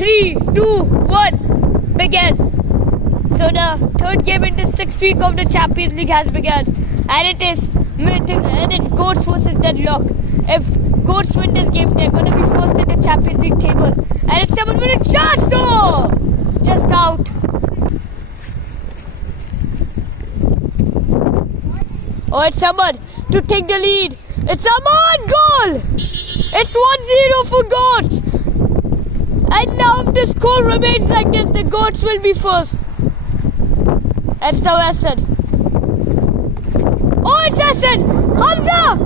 3, 2, 1, begin. So the third game in the 6th week of the Champions League has begun, and it's Goats versus Deadlock. If Goats win this game, they're going to be first in the Champions League table, and it's someone with a chance. Oh, just out. Oh, it's someone to take the lead. It's someone goal. It's 1-0 for Goats. And now if the score remains like this, the Goats will be first. It's now Asad. Oh, it's Asad! Hamza!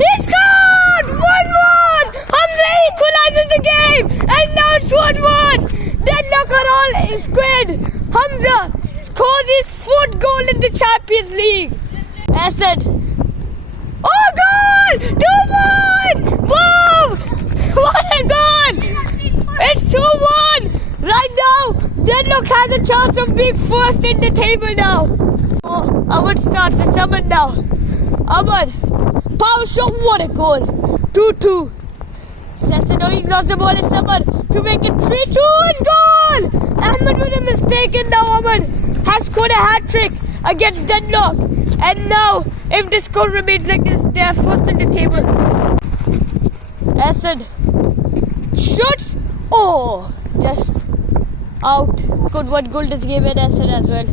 He scored! 1-1! Hamza equalizes the game! And now it's 1-1! Deadlock are all squared. Hamza scores his 4th goal in the Champions League. Asad. Oh, goal! 2-1! Boom! What a goal! It's 2-1! Right now, Deadlock has a chance of being first in the table now. Oh, Ahmed starts. It's Ahmed now. Ahmed. Power shot. What a goal. 2-2. Sasson, oh, he's lost the ball. It's Ahmed to make it 3-2. It's goal! Ahmed with a mistake, and now Ahmed has scored a hat-trick against Deadlock. And now, if the score remains like this, they are first in the table. Asad shoots. Oh, just out. Scored 1 goal this game at Asad as well.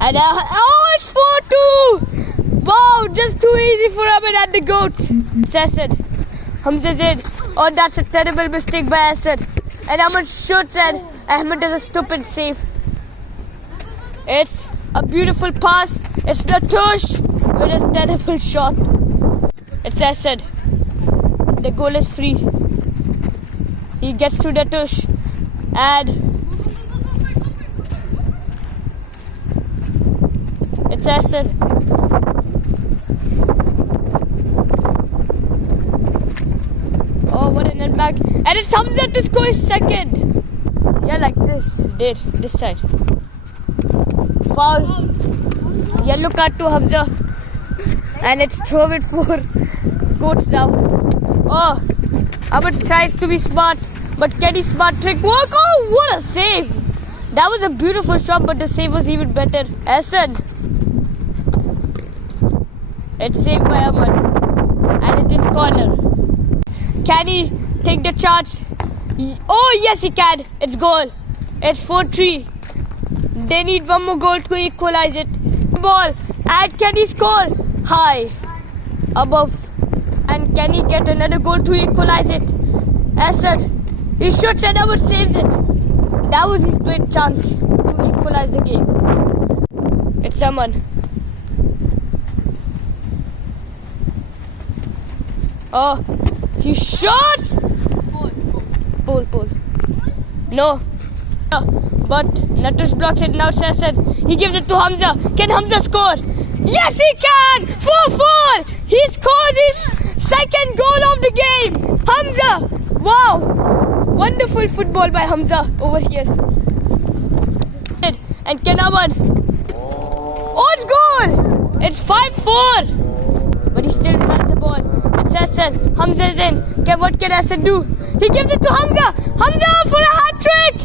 And oh, it's 4-2. Wow, just too easy for Ahmed and the Goats. It's Asad. Hamza's in. Oh, that's a terrible mistake by Asad. And Ahmed shoots and Ahmed does a stupid save. It's a beautiful pass. It's Natush with a terrible shot. It's Asad. The goal is free. He gets to Natush. And it's Asad. Oh, what an impact. And it's Hamza to score his 2nd. Yeah, like this. Did this side. Foul. Yellow card to Hamza. And it's throw it for Goats now. Oh, Ahmed tries to be smart, but Kenny's smart trick work. Oh, what a save! That was a beautiful shot, but the save was even better. Asad. It's saved by Ahmed. And it is corner. Can he take the chance? Oh, yes, he can. It's goal. It's 4-3. They need one more goal to equalize it. Ball. And can he score? High. Above. And can he get another goal to equalize it? Asad. He shoots and Ahmed saves it. That was his great chance to equalize the game. It's someone. Oh, he shoots! Pull. No. But Natush blocks it. Now Asad. He gives it to Hamza. Can Hamza score? Yes, he can! 4-4! He scores his 2nd goal of the game. Hamza! Wow! Wonderful football by Hamza over here. And can Ahmed? Oh, it's goal! It's 5-4! But he still has the ball. It's Asad. Hamza is in. What can Asad do? He gives it to Hamza. Hamza for a hat-trick!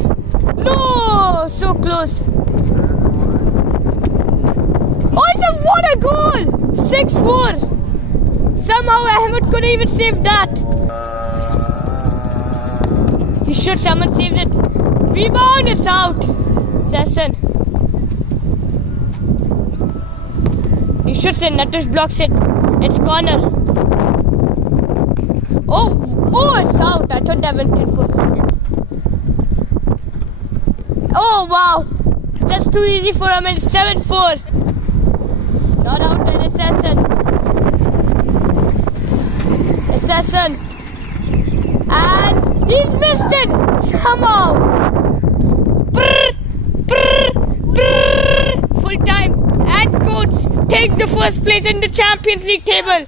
No! So close. Oh, what a goal! 6-4. Somehow Ahmed couldn't even save that. He shoots. Ahmed saves it. Rebound is out. Dassan. He shoots it. Natush blocks it. It's corner. Oh, it's out. I thought that went in for a second. Oh, wow. Just too easy for him. It's 7-4. Not out, and it's Asad. It's Asad. And he's missed it somehow. Full time. And Goats takes the first place in the Champions League table.